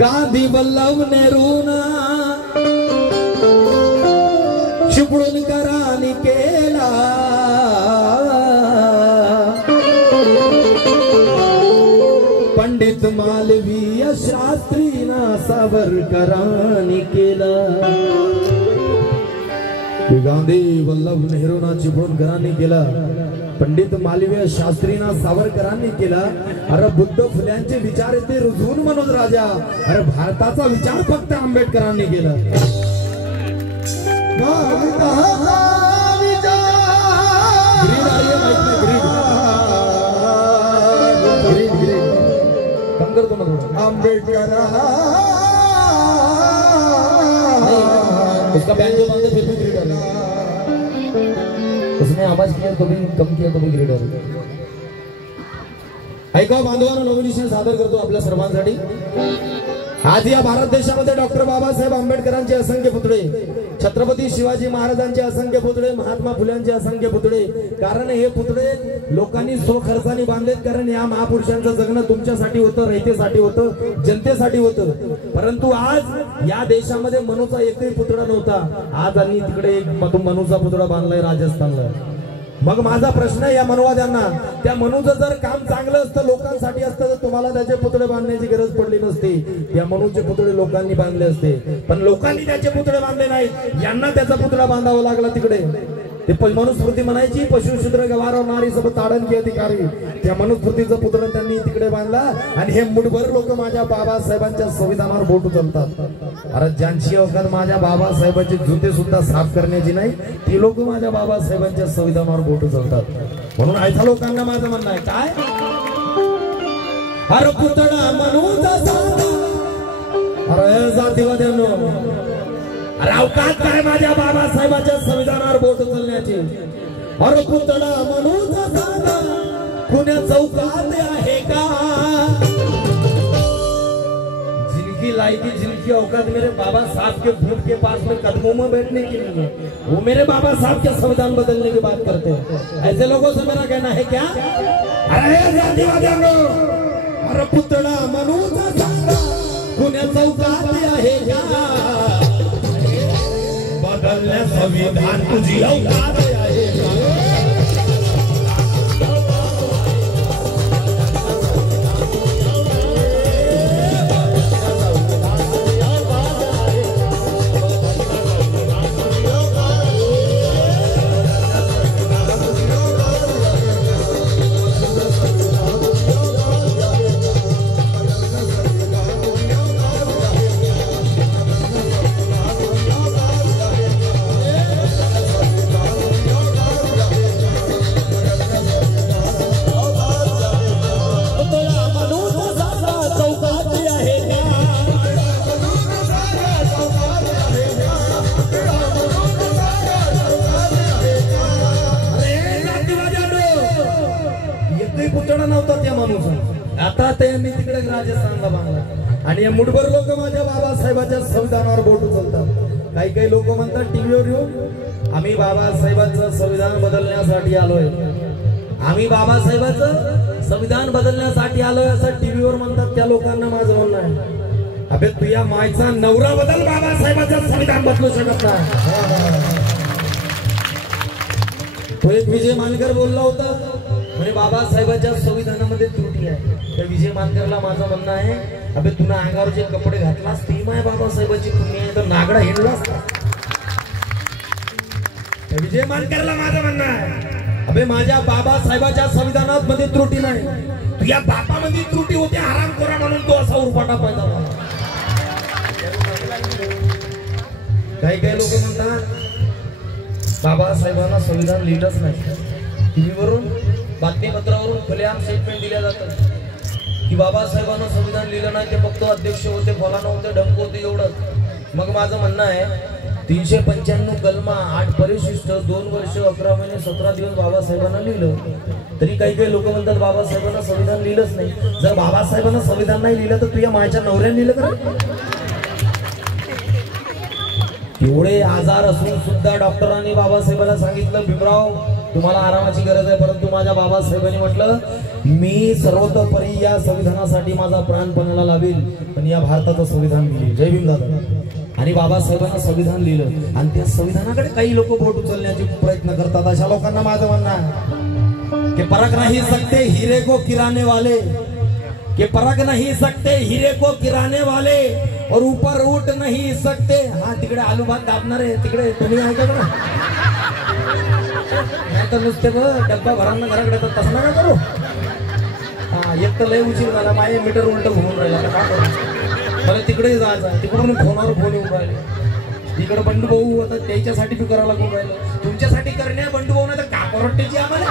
गांधी वल्लभ नेहरूना चिपळूण करानी केला, पंडित मालवीय शास्त्रीना सावरकरांनी केला। गांधी वल्लभ नेहरूना चिपळूण करानी केला, पंडित मालवीय शास्त्रीना सावरकरांनी केला। अरे बुद्ध फुल्यांचे विचार ते रुजवून मनोज राजा, अरे भारताचा विचार फक्त आंबेडकरांनी केला। कम कर दो ना आंबेडकर उसका बैंड जो बंद फिर भी ग्रीडर है, उसने आवाज किया तो भी कम किया तो भी ग्रीडर है। ऐका बांधवांनो, नॉमिनेशन सादर करतो आपल्या सर्वांसाठी। आज या भारत देशामध्ये डॉक्टर बाबासाहेब आंबेडकरांचे असंख्य पुतळे, छत्रपती शिवाजी महाराजांचे असंख्य पुतळे, महात्मा फुल्यांचे असंख्य पुतळे, कारण हे पुतळे लोकांनी स्वखर्चाने बांधलेत। कारण या महापुरुषांचं जगणं तुमच्यासाठी होतं, रयतेसाठी होतं, जनतेसाठी होतं। परंतु आज या देशामध्ये मनूचा एकही पुतळा नव्हता, आज आणि तिकडे एक मनूचा पुतळा बांधलाय राजस्थानला। मग माझा प्रश्न आहे या मनवाद्यांना, त्या मनूचं जर काम चांगलं असतं, लोकांसाठी असतं, तर तुम्हाला त्याचे पुतळे बांधण्याची गरज पडली नसती। त्या मनूचे पुतळे लोकांनी बांधले असते, पण लोकांनी त्याचे पुतळे बांधले नाहीत, यांना त्याचा पुतळा बांधावा लागला तिकडे। ते मनुस्मृती म्हणायची, पशुशूद्र गवार नारी सब ताडन की अधिकारी, त्या मनुस्मृतीचं पुतळं त्यांनी तिकडे बांधला। आणि हे मुठभर लोक माझ्या बाबासाहेबांच्या संविधानावर बोट उचलतात। अरे ज्यांची अवकात माझ्या बाबासाहेबांचे जुते सुद्धा साफ करण्याची नाही, ती लोक माझ्या बाबासाहेबांच्या संविधानावर बोट उचलतात। म्हणून ऐका लोकांना माझं म्हणणं आहे काय, अरे पुतळा मनूचा साधा, अरे जातीवाद्यांनो, अरे अवकात काय माझ्या बाबासाहेबांच्या संविधानावर बोट उचलण्याची। अरे पुतळा मनूचा साधा पुण्या चौकात आहे का, जिनकी लायकी जिनकी औकात मेरे बाबा साहब के बूथ के पास में कदमों में बैठने की नहीं है, वो मेरे बाबा साहब के संविधान बदलने की बात करते हैं। ऐसे लोगों से मेरा कहना है क्या, अरे जातीवाद्यांनो, अरे पुतळा मनूचा साधा पुण्या चौकात आहे का, बदलने संविधान तुझी औकात आहे का। आता त्यांनी तिकडे राजस्थानला बांधला आणि मुठभर लोक माझ्या बाबासाहेबांच्या संविधानावर बोट उचलतात। काही काही लोक म्हणतात टीव्हीवर येऊन, आम्ही बाबासाहेबांचं संविधान बदलण्यासाठी आलोय, आम्ही बाबासाहेबांचं संविधान बदलण्यासाठी आलोय असं टीव्हीवर म्हणतात। त्या लोकांना माझं म्हणणं आहे, अबे तुझ्या मायचा नवरा बदल, बाबासाहेबांचं संविधान बदलू शकत नाही। तो एक विजय मानकर बोलला होता, म्हणजे बाबासाहेबांच्या संविधानामध्ये त्रुटी आहे। त्या विजय मानकरला माझं म्हणणं आहे, अबे तुला अंगावर जे कपडे घातलास ती माय बाबासाहेबांची पुण्य आहे, तर नागडा हिंडलास। त्या विजय मानकरला माझं म्हणणं आहे, अबे माझ्या बाबासाहेबांच्या संविधानात मध्ये त्रुटी नाही, तुझ्या बापामध्ये त्रुटी होती, हरामखोरा म्हणून तो असा उरपाटा पैदा झाला। काही काही लोक म्हणतात बाबासाहेबांना संविधान लिहिलंच नाही। टीव्हीवरून बातमीपत्रावरून खुलेआम स्टेटमेंट दिल्या जातात की बाबासाहेबांना संविधान लिहिलं नाही, ते फक्त अध्यक्ष होते, फलाना होते, डंक होते, एवढंच। मग माझं म्हणणं आहे, 395 कलमा, 8 परिशिष्ट, 2 वर्ष 11 महिने 17 दिवस बाबासाहेबांना लिहिलं, तरी काही काही लोक म्हणतात बाबासाहेबांना संविधान लिहिलंच नाही। जर बाबासाहेबांना संविधान नाही लिहिलं तर तुझ्या मायच्या नवऱ्याने लिहिलं का? एवढे आजार असून सुद्धा डॉक्टरांनी बाबासाहेबांना सांगितलं, भीमराव तुम्हाला आरामाची गरज आहे, परंतु माझ्या बाबासाहेबांनी म्हटलं मी सर्वतोपरी या संविधानासाठी माझा प्राणपणाला लावेल, पण या भारताचं संविधान लिहिले. जय भीम दादा. आणि बाबासाहेबांना संविधान लिहिलं आणि त्या संविधानाकडे काही लोक बोट उचलण्याचे प्रयत्न करतात. अशा लोकांना माझं म्हणणं आहे की परख नहीं सकते हीरे को किराने वाले, कि परख नहीं सकते हीरे को किराने वाले और ऊपर उठ नहीं सकते. हा तिकडे आलू भात दाबणार आहे, तिकडे तुम्ही आहे का बघा, नाही तर नुसते डब्बा भरांना घराकडे तर तसं नका करू. हा एक तर लय उशीर झाला, माझे मीटर उलट घुमून राहिला, काय करू मला तिकडे जायचं, तिकडून फोनावर फोन येऊन राहिले. इकडे बंडू भाऊ आता त्याच्यासाठी बी करायला लागून राहिलं, तुमच्यासाठी करणे बंडू भाऊ नाही तर कापरोट्याची आम्हाला.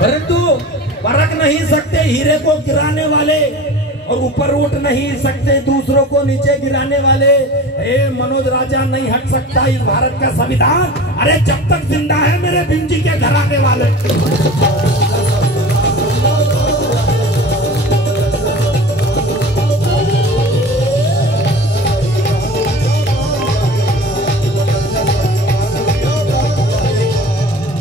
परंतु परख नहीं सकते हीरे को गिराने वाले और ऊपर उठ नहीं सकते दूसरों को नीचे गिराने वाले. ए मनोज राजा नहीं हट सकता इस भारत का संविधान, अरे जब तक जिंदा है मेरे भीम जी के घराने वाले.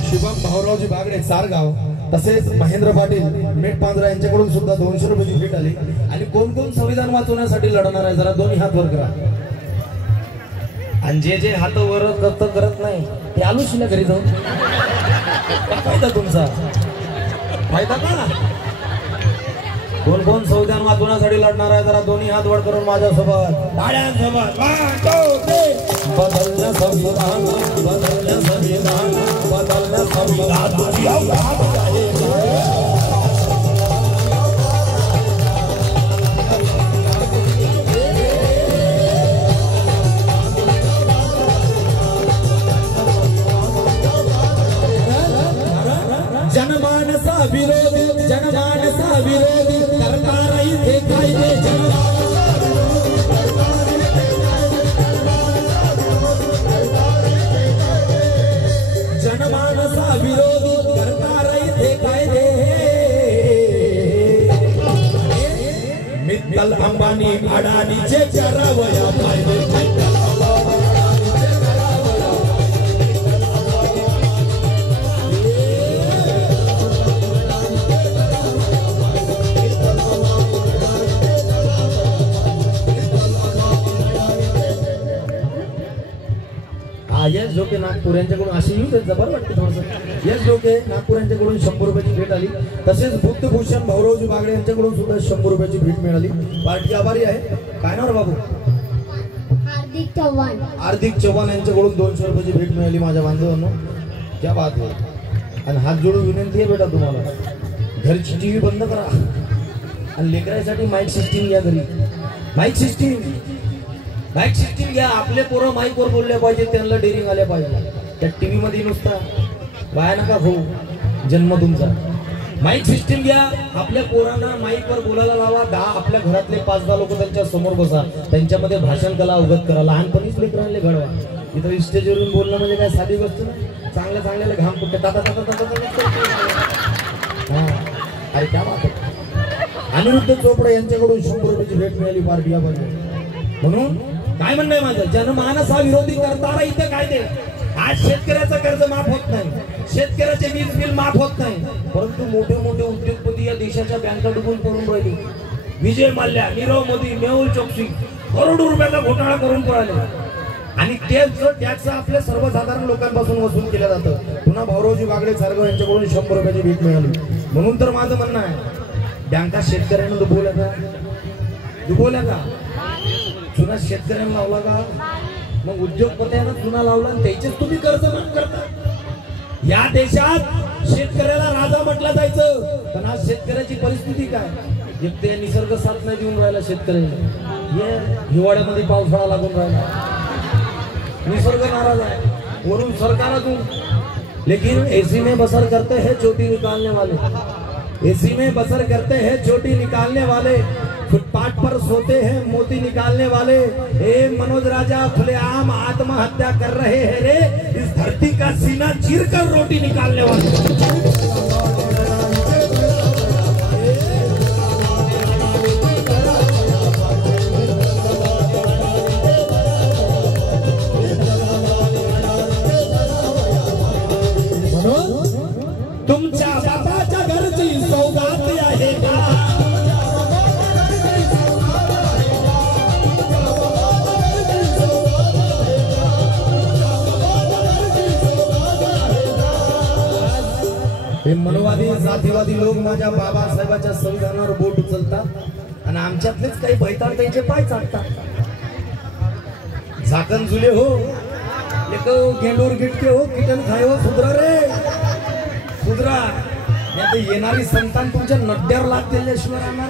शुभम भाऊरावजी बागडे सारगाव, तसेच महेंद्र पाटील मेटपांजरा यांच्याकडून सुद्धा 200 रुपयाची भेट आली. आणि कोण कोण संविधान वाचवण्यासाठी लढणार आहे जरा दोन्ही हात वर करा. आणि जे हात वर करत नाही ते आलूच ना घरी जाऊन फायदा तुमचा फायदा का. कोण कोण संविधान वाचवण्यासाठी लढणार आहे जरा दोन्ही हात वर करून माझ्यासोबत टाळ्यांसोबत. बदलण्या संविधान, बदलण्या संविधान, बदलण्या संविधान. जनमानसा विरोधी, जनमानसा विरोधी करता रही थे कायदे. जनमानसा विरोधी करता रही थे कायदे. मित्तल अंबानी अडाणीचे चरावया फायदे. यश जोके नागपूर यांच्याकडून अशी येऊ जबर वाटते थोडंसं. यश जोके नागपूर यांच्याकडून 100 रुपयाची भेट आली. तसेच बुद्धभूषण भाऊरावजी बागडे यांच्याकडून सुद्धा 100 रुपयाची भेट मिळाली. पार्टी आभारी आहे. काय नाव बाबू? हार्दिक चव्हाण. हार्दिक चव्हाण यांच्याकडून 200 रुपयाची भेट मिळाली. माझ्या बांधवांनो क्या बात आहे. आणि हात जोडून विनंती आहे बेटा तुम्हाला, घरची टीव्ही बंद करा आणि लेकरासाठी माईक सिस्टीम घ्या. घरी माईक सिस्टीम, माईक सिस्टीम घ्या. आपले पोरं माईक वर बोलले पाहिजे, त्यांना डेअरिंग आल्या पाहिजे. त्या टीव्ही मध्ये नुसता बाया नका हो, जन्म तुमचा. माईक सिस्टीम घ्या, आपल्या पोरांना माईक वर बोलायला लावा. 10 आपल्या घरातले 5-10 लोक त्यांच्या समोर बसा, त्यांच्यामध्ये भाषण कला अवगत करा. लहानपणीच लेकरांना घडवा. इथं स्टेजवरून बोलणं म्हणजे काय साधी गोष्ट नाही. चांगल्या चांगल्याला घाम फुटते. अरे क्या बात आहे. अनिरुद्ध चोपडा यांच्याकडून 100 रुपयाची भेट मिळाली. पार्टी आभारी. म्हणून काय म्हणणं आहे माझं, जनमानसा विरोधी करताना इथे कायदे. आज शेतकऱ्याचं कर्ज माफ होत नाही, शेतकऱ्याचे वीज बिल माफ होत नाही, परंतु मोठे मोठे उद्योगपती या देशाच्या बँका डुबून पडून राहिले. विजय माल्या, नीरव मोदी, मेहुल चोक्सी करोडो रुपयाचा घोटाळा करून पळाले. आणि तेच टॅक्स आपल्या सर्वसाधारण लोकांपासून वसूल केलं जातं. पुन्हा भाऊरावजी बागडे सारगाव यांच्याकडून 100 रुपयाची भेट मिळाली. म्हणून तर माझं म्हणणं आहे, बँका शेतकऱ्यांना डुबवल्या का? डुबवल्या का? चुना शेतकऱ्यांना लावला का? मग उद्योगपत्यांना चुना लावला आणि त्याचेच तुम्ही कर्ज माफ करता. या देशात शेतकऱ्याला राजा म्हटलं जायचं, पण आज शेतकऱ्याची परिस्थिती काय? एक ते निसर्ग साथ नाही देऊन राहिला शेतकऱ्याला. हिवाळ्यामध्ये पावसाळा लागून राहिला, निसर्ग नाराज आहे, वरून सरकारातून. लेकिन एसी में बसर करते हैं चोटी निकालने वाले, एसी में बसर करते हैं चोटी निकालने वाले, फुटपाथ पर सोते हैं मोती निकालने वाले. ए मनोज राजा खुलेआम आत्महत्या कर रहे हैं रे, इस धरती का सीना चीरकर रोटी निकालने वाले. हे मनवादी जातीवादी लोक माझ्या बाबासाहेबाच्या संविधानावर बोट उचलतात आणि आमच्यातलेच काही भयतान त्यांचे पाय चाटतात. झाकण जुले हो एक गेंडूर गिटके हो किटन खाय हो सुधरा रे सुधरा. नाही येणारी संतान तुमच्या नड्यावर लागतील ईश्वरांना.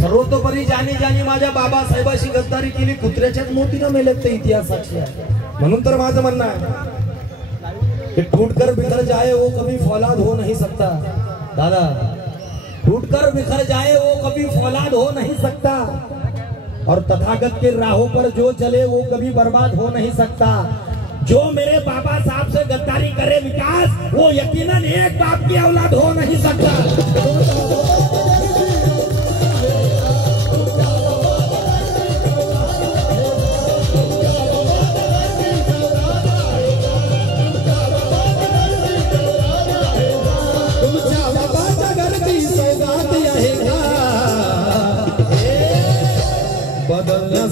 सर्वतोपरी ज्याने माझ्या बाबासाहेबाशी गद्दारी केली कुत्र्याच्याच मोतीनं मेलेत ते इतिहास साक्षी आहे. म्हणून तर माझं म्हणणं आहे कि टूटकर बिखर जाए वो कभी फौलाद हो नहीं सकता. दादा टूटकर बिखर जाए वो कभी फौलाद हो नहीं सकता और तथागत के राहों पर जो चले वो कभी बर्बाद हो नहीं सकता. जो मेरे बाबा साहब से गद्दारी करे विकास वो यकीनन एक बाप की औलाद हो नहीं सकता.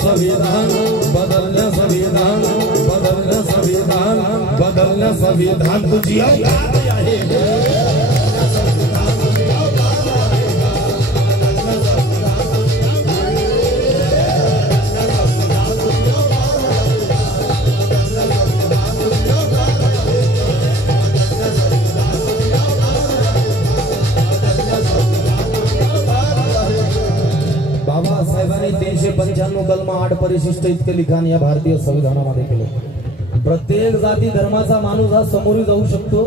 संविधान बदलना संविधान बदलना संविधान बदलना संविधान तुझी औलाद आहे. बाबासाहेबांनी 395 कलम 8 परिशिष्ट इतके लिखाण या भारतीय संविधानामध्ये केले. प्रत्येक जाती धर्माचा माणूस हा समोर जाऊ शकतो.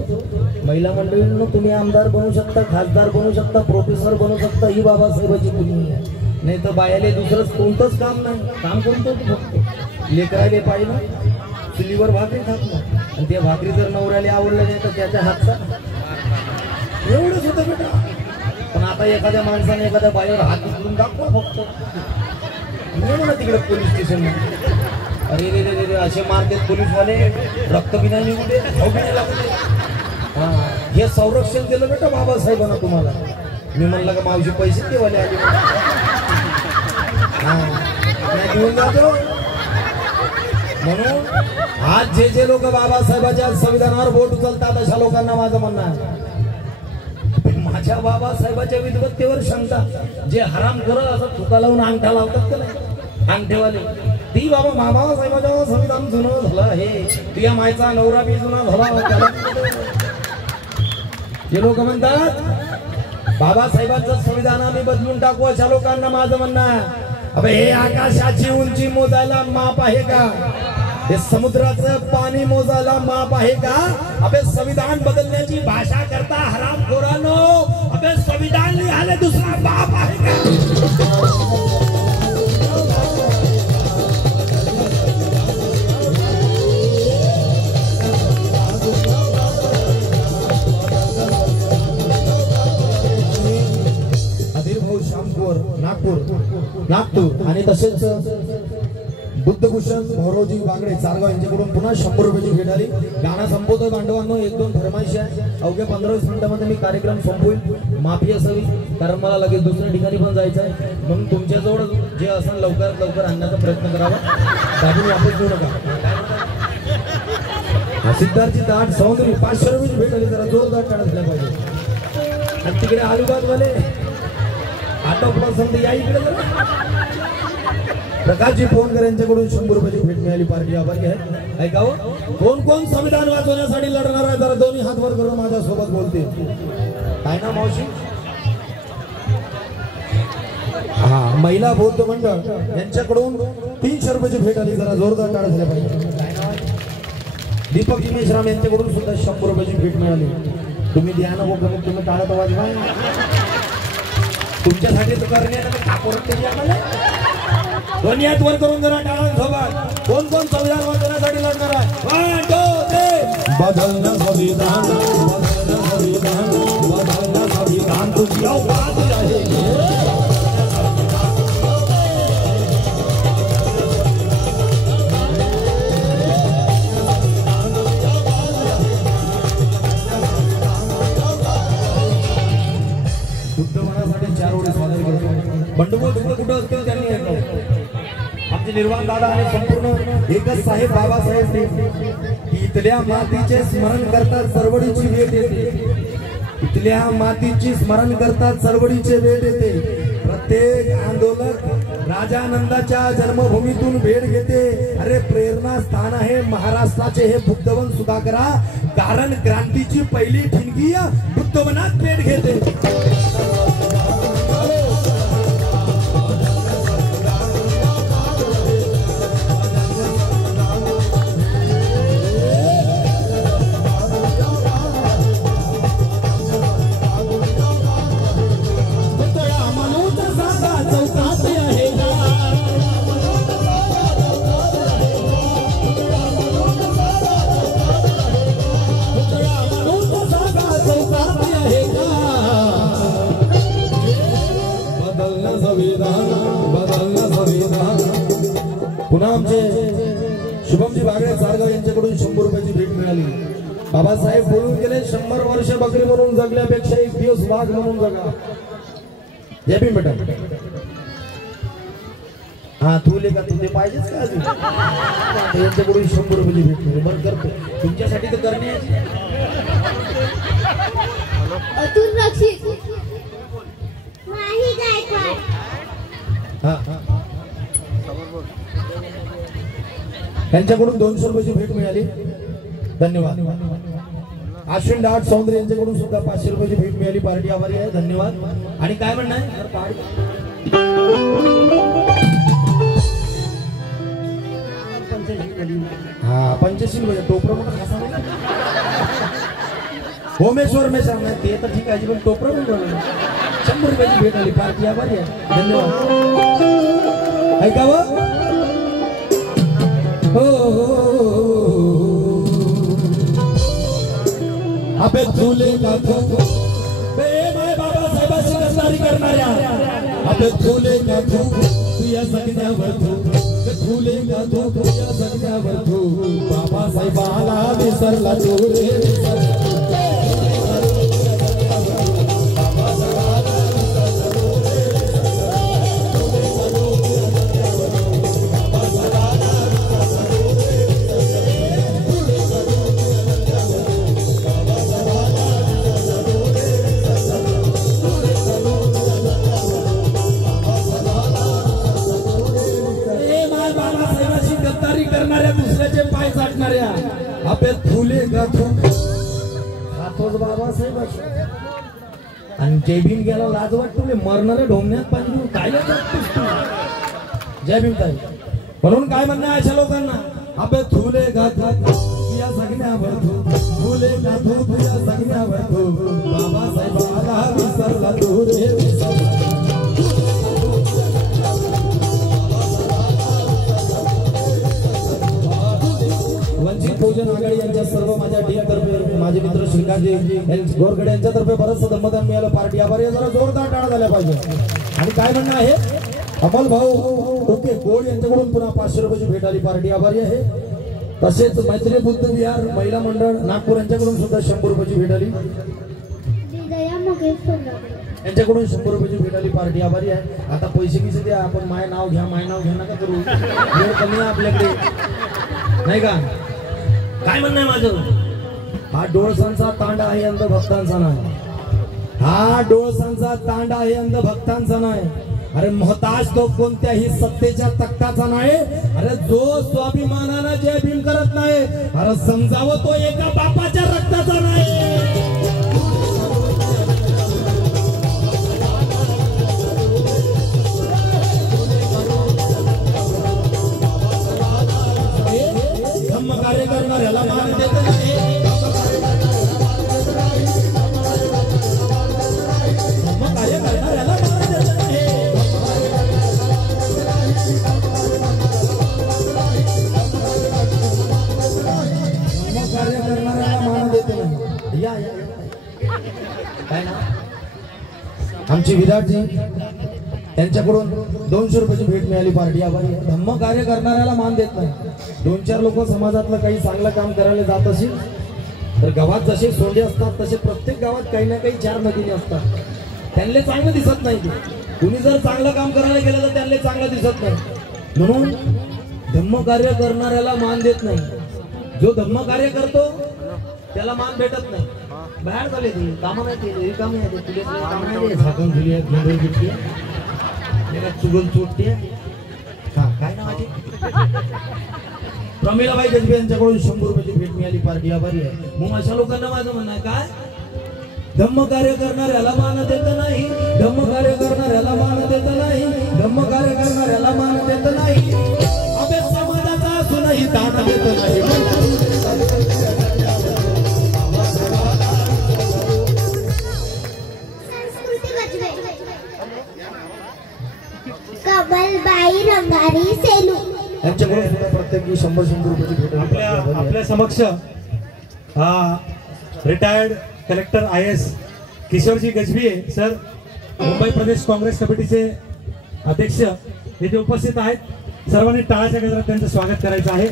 महिला मंडळींनो तुम्ही आमदार बनू शकता, खासदार बनू शकता, प्रोफेसर बनू शकता. ही बाबासाहेबांची पुण्य आहे. नाही तर बायाले दुसरंच कोणतंच काम नाही. काम कोणतं फक्त लेकराले पाहिजे चुलीवर भाकरी खात नाही आणि त्या भाकरी जर नवऱ्याला आवडल्या नाही तर त्याच्या हातचा एवढंच होतं बेटा. पण आता एखाद्या माणसाने एखाद्या बाईवर हात उचलून दाखवा फक्त म्हणा तिकडे पोलीस स्टेशन. अरे रे रे रे असे मारते पोलीसवाले रक्त बिना निघून दे हा. हे संरक्षण दिलं बेटा बाबासाहेबांना तुम्हाला. मी म्हणलं का मावशी पैसे देवाले आले हा घेऊन जातो. म्हणून आज जे लोक बाबासाहेबाच्या संविधानावर बोट उचलतात अशा लोकांना माझं म्हणणं आहे माझ्या बाबासाहेबाच्या विद्वत्तेवर शंका. जे हराम करत असं थुका लावून अंगठा लावतात का नाही अंगठेवाले ती बाबा बाबासाहेबाच्या संविधान जुनं झालं हे तुझ्या मायचा नवरा बी जुना झाला. जे लोक म्हणतात बाबासाहेबांचं संविधान आम्ही बदलून टाकू अशा लोकांना माझं म्हणणं आहे अबे हे आकाशाची उंची मोजायला माप आहे का? हे समुद्राचं पाणी मोजायला माप आहे का? अबे संविधान बदलण्याची भाषा करता हरामखोरांनो. अबे संविधान लिहायला दुसरा बाप आहे का? आदिरभाऊ श्यामपूर नागपूर आणि तसेच बुद्धभूषण भौरवजी बागडे चारगाव यांच्याकडून पुन्हा 100 रुपयाची भेट आली. गाणं संपवतोय बांधवांनो. 1-2 फरमाईश आहे. अवघ्या 15-20 मिनिटांमध्ये मी कार्यक्रम संपवेल. माफी असावी कारण मला लगेच दुसऱ्या ठिकाणी पण जायचं आहे. म्हणून तुमच्याजवळ जे असेल लवकरात लवकर आणण्याचा प्रयत्न करावा. दाबून वापस देऊ नका. सिद्धार्थची दाट सौंदर्य 500 रुपयाची भेट आली. जरा जोरदार टाळ्या झाल्या पाहिजे. आणि तिकडे अलिबागवाले आटोपला समजा या इकडे प्रकाशजी फोनकर यांच्याकडून 100 रुपयाची भेट मिळाली. पार्टी आभारी आहे. ऐकाव कोण कोण संविधान वाचवण्यासाठी लढणार आहे जरा दोन्ही हात वर करून माझ्यासोबत बोलते. काय ना मावशी हा महिला बौद्ध मंडळ यांच्याकडून 300 रुपयाची भेट आली. जरा जोरदार टाळ्या झाल्या पाहिजे. दीपक मेश्राम यांच्याकडून सुद्धा 100 रुपयाची भेट मिळाली. तुम्ही द्या ना हो कमीत तुम्ही टाळत आवाज तुमच्यासाठी तर करणे दोन्ही हात वर करून जरा टाळा सोबत. कोण कोण संविधान वाचवण्यासाठी लढणार आहे? 1 2 3 बदलना संविधान बदलना संविधान बदलना संविधान तुझी औकात आहे. बुद्धवनासाठी 4 ओळी सादर करतो. बंडखोर कुठं असतील त्यांनी ऐकावं. आमचे निर्वाण दादा आणि संपूर्ण एकच साहेब बाबासाहेब इथल्या मातीचे स्मरण करतात चळवळीची वेळ येते, इथल्या मातीची स्मरण करतात चळवळीचे वेळ येते। प्रत्येक आंदोलक राजानंदाच्या जन्मभूमीतून भेट घेते। अरे प्रेरणा स्थान आहे महाराष्ट्राचे हे बुद्धवन सुधाकरा, कारण क्रांतीची पहिली ठिणगी बुद्धवनात भेट घेते। पुन्हा आमचे शुभमजी बागडे सारगाव यांच्याकडून 100 रुपयाची भेट मिळाली। बाबासाहेब बोलून गेले 100 वर्ष बकरी म्हणून जगल्यापेक्षा एक दिवस वाघ म्हणून जगा। जय भीम बेटा। हा तुले का तुझे पाहिजेच का अजून? यांच्याकडून 100 रुपयाची भेट मिळाली। बरं करतो तुमच्यासाठी तर करण्याची। अतुल रक्षित माही गायकवाड। हा यांच्याकडून 200 रुपयाची भेट मिळाली, धन्यवाद। अश्विन डाट सौंदर्य यांच्याकडून सुद्धा 500 रुपयाची भेट मिळाली, पार्टी आभारी आहे, धन्यवाद। आणि काय म्हणणं आहे? हा पंचशील म्हणजे टोपरं म्हणून कसा नाही होमेश्वर में सांगणार ते तर ठीक आहे, पण टोपरं म्हणून 100 रुपयाची भेट आली, पार्टी आभारी आहे, धन्यवाद। ऐकावं अबे झुले का तू बे माय बाबासाहेबांची गद्दारी करणाऱ्या, अबे झुले का तू या सगळ्यावर तू झुले का तू या सगळ्यावर तू बाबासाहेबाला विसरला तू रे। दुसऱ्याचे पाय चाटणाऱ्या आपे फुले गाथू हातोच बाबासाहेब आणि जय भीम गेला लाज वाटतो मरणारे ढोमण्यात पाणी काय जय भीम ताई म्हणून काय म्हणणं आहे अशा लोकांना? आपे फुले गाथू या सगळ्यावर फुले गाथू या सगळ्यावर बाबासाहेबाला विसरला तू रे विसरला। वंचित बहुजन आघाडी यांच्या सर्व माझ्या टीम तर्फे माझे मित्र श्रीकांतजी गोरगडे यांच्यातर्फे बरंच मतदान मिळालं, पार्टी आभारी, जरा जोरदार टाळ्या झाल्या पाहिजे। आणि काय म्हणणं आहे? अमल भाऊ ओके गोड यांच्याकडून पुन्हा 500 रुपयाची भेट आली, पार्टी आभारी आहे। तसेच मैत्री बुद्ध विहार महिला मंडळ नागपूर यांच्याकडून सुद्धा 100 रुपयाची भेट आली, यांच्याकडून 100 रुपयाची भेट आली, पार्टी आभारी आहे। आता पैसे किसे द्या, आपण माय नाव घ्या नका करू, वेळ कमी आहे आपल्याकडे नाही का? काय म्हणणं आहे माझं? हा डोळसांचा तांडा आहे अंधभक्तांचा नाही, हा डोळसांचा तांडा आहे अंधभक्तांचा नाही। अरे मोहताज तो कोणत्याही सत्तेच्या तख्ताचा नाही, अरे जो स्वाभिमानानं जय भीम करत नाही, अरे समजावं तो एका बापाच्या रक्ताचा नाही। कार्य करणाऱ्याला मान देत नाही, कार्य करणाऱ्याला मान देत नाही, कार्य करणाऱ्याला मान देत नाही। या काय ना आमची विराटजी त्यांच्याकडून 200 रुपयाची भेट मिळाली, पार्टी आभारी आहे। धम्म कार्य करणाऱ्याला मान देत नाही। 2-4 लोक समाजातलं काही चांगलं काम करायला जात असेल तर गावात जसे सोंडे असतात तसे प्रत्येक गावात काही ना काही 4 नदीने असतात, त्यांना चांगलं दिसत नाही। कुणी जर चांगलं काम करायला गेलं तर त्यांना चांगलं दिसत नाही, म्हणून धम्म कार्य करणाऱ्याला मान देत नाही। जो धम्म कार्य करतो त्याला मान भेटत नाही. बाहेर झाले ती कामं नाही केली रिकामी आहे तुले काम नाही झाकून दिली आहे घेऊन घेतली मेरा चुगल चोटते. हा काय नावाची प्रमिलाबाई गजबे यांच्याकडून 100 रुपयाची भेट मिळाली. पार्टी आभारी आहे. मग अशा लोकांना माझं म्हणणं आहे काय धम्म कार्य करणाऱ्याला मान देत नाही. धम्म कार्य करणाऱ्याला मान देत नाही. धम्म कार्य करणाऱ्याला मान देत नाही. अबे समाजाचा असूनही ताट देत नाही. कमलबाई रंगारी सेलू यांच्याकडून सुद्धा प्रत्येकी 100 रुपयाची भेट. आपल्या समक्ष रिटायर्ड कलेक्टर IAS किशोरजी गजबी सर मुंबई प्रदेश काँग्रेस कमिटीचे अध्यक्ष इथे उपस्थित आहेत. सर्वांनी टाळाच्या गजरात त्यांचं स्वागत करायचं आहे.